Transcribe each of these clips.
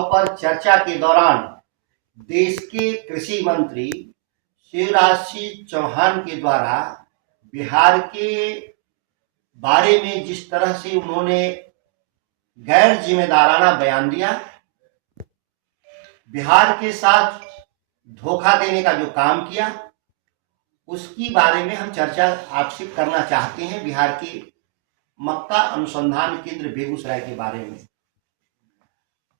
प्रस्ताव पर चर्चा के दौरान देश के कृषि मंत्री शिवराज सिंह चौहान के द्वारा बिहार के बारे में जिस तरह से उन्होंने गैर जिम्मेदाराना बयान दिया, बिहार के साथ धोखा देने का जो काम किया, उसकी बारे में हम चर्चा आपसे करना चाहते हैं। बिहार के मक्का अनुसंधान केंद्र बेगूसराय के बारे में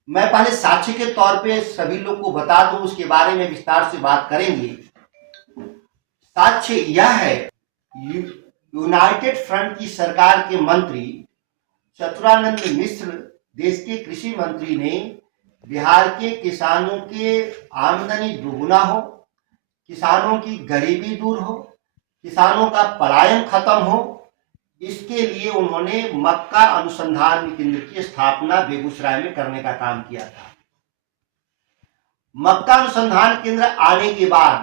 मैं पहले साक्ष्य के तौर पे सभी लोग को बता दूं, उसके बारे में विस्तार से बात करेंगे। साक्ष्य यह है, यूनाइटेड फ्रंट की सरकार के मंत्री चतुरानंद मिश्र, देश के कृषि मंत्री, ने बिहार के किसानों के आमदनी दोगुना हो, किसानों की गरीबी दूर हो, किसानों का पलायन खत्म हो, इसके लिए उन्होंने मक्का अनुसंधान केंद्र की स्थापना बेगूसराय में करने का काम किया था। मक्का अनुसंधान केंद्र आने के बाद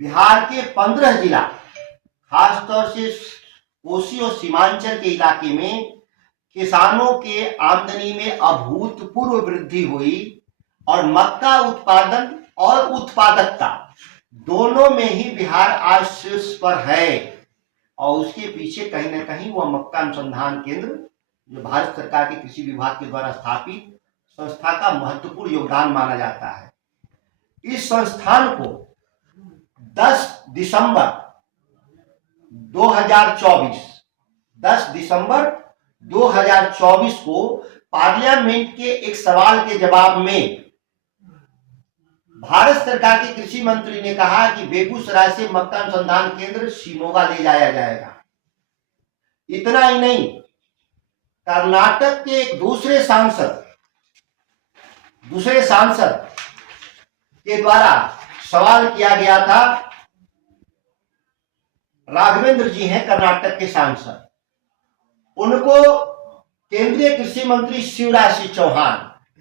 बिहार के 15 जिला, खासतौर से कोसी और सीमांचल के इलाके में किसानों के आमदनी में अभूतपूर्व वृद्धि हुई और मक्का उत्पादन और उत्पादकता दोनों में ही बिहार आज शीर्ष पर है। और उसके पीछे कहीं ना कहीं वह मक्का अनुसंधान केंद्र, जो भारत सरकार के कृषि विभाग के द्वारा स्थापित संस्था का महत्वपूर्ण योगदान माना जाता है। इस संस्थान को 10 दिसंबर 2024 को पार्लियामेंट के एक सवाल के जवाब में भारत सरकार के कृषि मंत्री ने कहा कि बेगूसराय से मक्का अनुसंधान केंद्र शिमोगा ले जाया जाएगा। इतना ही नहीं, कर्नाटक के एक दूसरे सांसद के द्वारा सवाल किया गया था। राघवेंद्र जी हैं कर्नाटक के सांसद, उनको केंद्रीय कृषि मंत्री शिवराज सिंह चौहान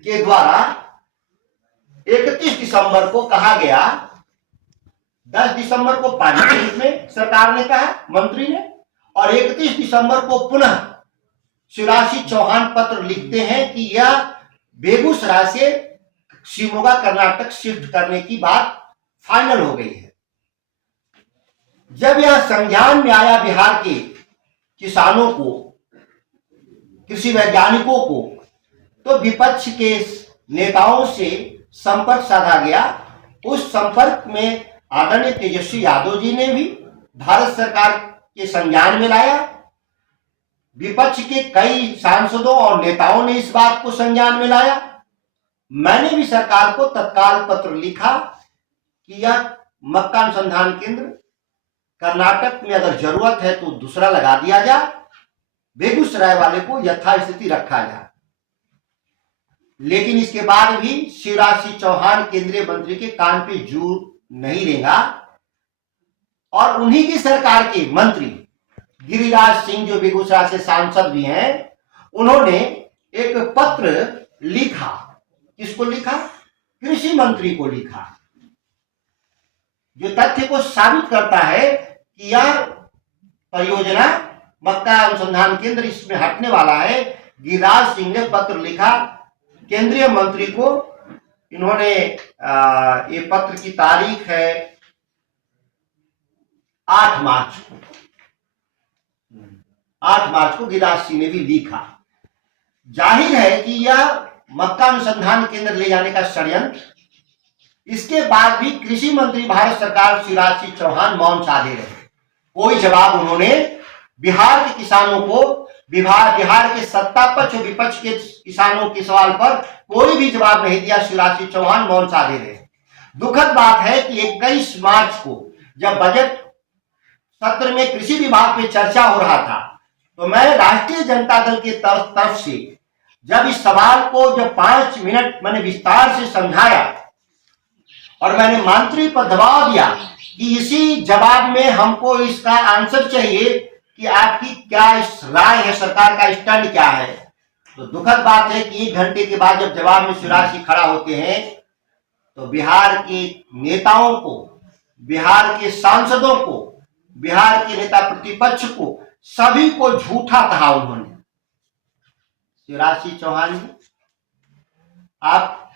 के द्वारा 31 दिसंबर को कहा गया, 10 दिसंबर को पार्लियामेंट में सरकार ने कहा, मंत्री ने, और 31 दिसंबर को पुनः शिवराज सिंह चौहान पत्र लिखते हैं कि यह बेगूसराय से शिमोगा कर्नाटक शिफ्ट करने की बात फाइनल हो गई है। जब यह संज्ञान में आया बिहार के किसानों को, कृषि वैज्ञानिकों को, तो विपक्ष के नेताओं से संपर्क साधा गया। उस संपर्क में आदरणीय तेजस्वी यादव जी ने भी भारत सरकार के संज्ञान में लाया। विपक्ष के कई सांसदों और नेताओं ने इस बात को संज्ञान में लाया। मैंने भी सरकार को तत्काल पत्र लिखा कि यह मक्का अनुसंधान केंद्र कर्नाटक में अगर जरूरत है तो दूसरा लगा दिया जाए, बेगूसराय वाले को यथास्थिति रखा जाए। लेकिन इसके बाद भी शिवराज सिंह चौहान केंद्रीय मंत्री के कान पे जू नहीं रेंगा और उन्हीं की सरकार के मंत्री गिरिराज सिंह, जो बेगूसराय से सांसद भी हैं, उन्होंने एक पत्र लिखा। किसको लिखा? कृषि मंत्री को लिखा, जो तथ्य को साबित करता है कि यह परियोजना मक्का अनुसंधान केंद्र इसमें हटने वाला है। गिरिराज सिंह ने पत्र लिखा केंद्रीय मंत्री को। इन्होंने ये पत्र की तारीख है 8 मार्च को गिरिराज सिंह ने भी लिखा। जाहिर है कि यह मक्का अनुसंधान केंद्र ले जाने का षड्यंत्र। इसके बाद भी कृषि मंत्री भारत सरकार शिवराज सिंह चौहान मौन साधे रहे। कोई जवाब उन्होंने बिहार के किसानों को, बिहार के सत्ता पक्ष और विपक्ष के किसानों के सवाल पर कोई भी जवाब नहीं दिया। शिवराज सिंह चौहान मौन साधे रहे। दुखद बात है कि 21 मार्च को जब बजट सत्र में कृषि विभाग पे चर्चा हो रहा था, तो मैं राष्ट्रीय जनता दल की तरफ से जब इस सवाल को जब 5 मिनट मैंने विस्तार से समझाया और मैंने मंत्री पर दबाव दिया कि इसी जवाब में हमको इसका आंसर चाहिए कि आपकी क्या इस राय है, सरकार का स्टैंड क्या है, तो दुखद बात है कि 1 घंटे के बाद जब जवाब में शिवराज सिंह खड़ा होते हैं तो बिहार के नेताओं को, बिहार के सांसदों को, बिहार के नेता प्रतिपक्ष को, सभी को झूठा कहा उन्होंने। शिवराज सिंह चौहान जी आप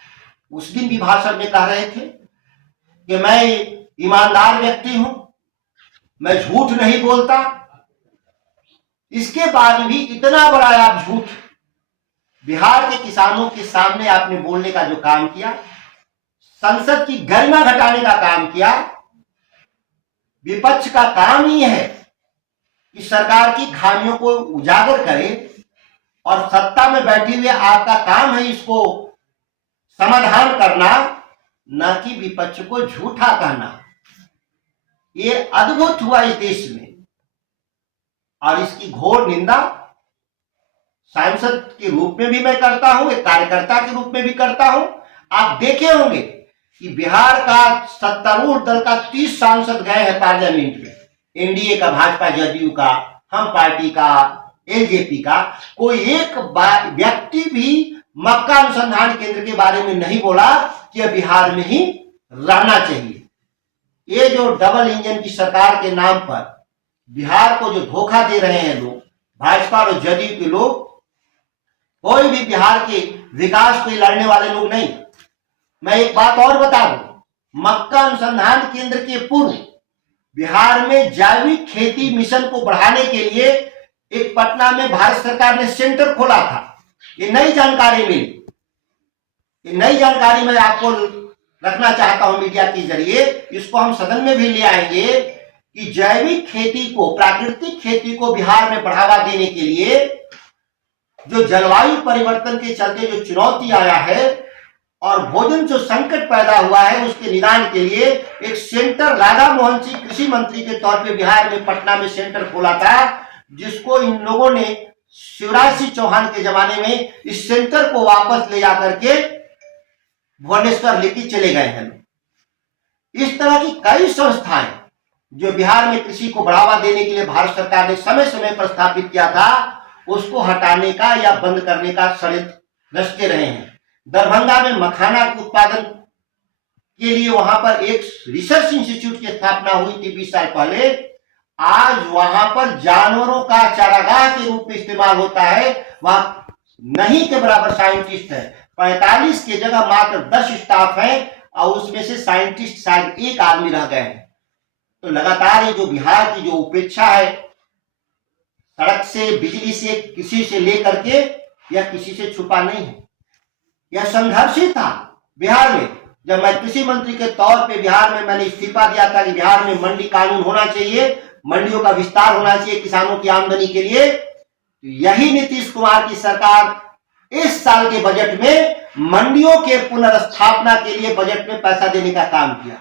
उस दिन भी भाषण में कह रहे थे कि मैं ईमानदार व्यक्ति हूं, मैं झूठ नहीं बोलता। इसके बाद भी इतना बड़ा आप झूठ बिहार के किसानों के सामने आपने बोलने का जो काम किया, संसद की गरिमा घटाने का काम किया। विपक्ष का काम ही है कि सरकार की खामियों को उजागर करे और सत्ता में बैठे हुए आपका काम है इसको समाधान करना, न कि विपक्ष को झूठा कहना। ये अद्भुत हुआ इस देश में और इसकी घोर निंदा सांसद के रूप में भी मैं करता हूं, एक कार्यकर्ता के रूप में भी करता हूं। आप देखे होंगे कि बिहार का सत्तारूढ़ दल का 30 सांसद गए हैं पार्लियामेंट में, एनडीए का, भाजपा जदयू का, हम पार्टी का, एलजेपी का। कोई एक व्यक्ति भी मक्का अनुसंधान केंद्र के बारे में नहीं बोला कि बिहार में ही रहना चाहिए। ये जो डबल इंजन की सरकार के नाम पर बिहार को जो धोखा दे रहे हैं लोग, भाजपा और जदयू के लोग, कोई भी बिहार के विकास को लड़ने वाले लोग नहीं। मैं एक बात और बता दूं, मक्का अनुसंधान केंद्र के पूर्व बिहार में जैविक खेती मिशन को बढ़ाने के लिए एक पटना में भारत सरकार ने सेंटर खोला था। ये नई जानकारी मिली, ये नई जानकारी मैं आपको रखना चाहता हूं मीडिया के जरिए, इसको हम सदन में भी ले आएंगे कि जैविक खेती को, प्राकृतिक खेती को बिहार में बढ़ावा देने के लिए जो जलवायु परिवर्तन के चलते जो चुनौती आया है और भोजन जो संकट पैदा हुआ है, उसके निदान के लिए एक सेंटर राधा मोहन सिंह कृषि मंत्री के तौर पे बिहार में पटना में सेंटर खोला था, जिसको इन लोगों ने शिवराज सिंह चौहान के जमाने में इस सेंटर को वापस ले जाकर के भुवनेश्वर लेके चले गए हैं। इस तरह की कई संस्थाएं जो बिहार में कृषि को बढ़ावा देने के लिए भारत सरकार ने समय समय पर स्थापित किया था, उसको हटाने का या बंद करने का षड्यंत्र रचते रहे हैं। दरभंगा में मखाना के उत्पादन के लिए वहां पर एक रिसर्च इंस्टीट्यूट की स्थापना हुई थी 20 साल पहले। आज वहां पर जानवरों का चारागाह के रूप में इस्तेमाल होता है। वहां नहीं के बराबर साइंटिस्ट है, 45 की जगह मात्र 10 स्टाफ है और उसमें से साइंटिस्ट शायद एक आदमी रह गए हैं। तो लगातार ये जो बिहार की जो उपेक्षा है, सड़क से, बिजली से, किसी से लेकर के, या किसी से छुपा नहीं है। यह संघर्ष ही था बिहार में। जब मैं कृषि मंत्री के तौर पे बिहार में मैंने इस्तीफा दिया था कि बिहार में मंडी कानून होना चाहिए, मंडियों का विस्तार होना चाहिए किसानों की आमदनी के लिए, तो यही नीतीश कुमार की सरकार इस साल के बजट में मंडियों के पुनर्स्थापना के लिए बजट में पैसा देने का काम किया।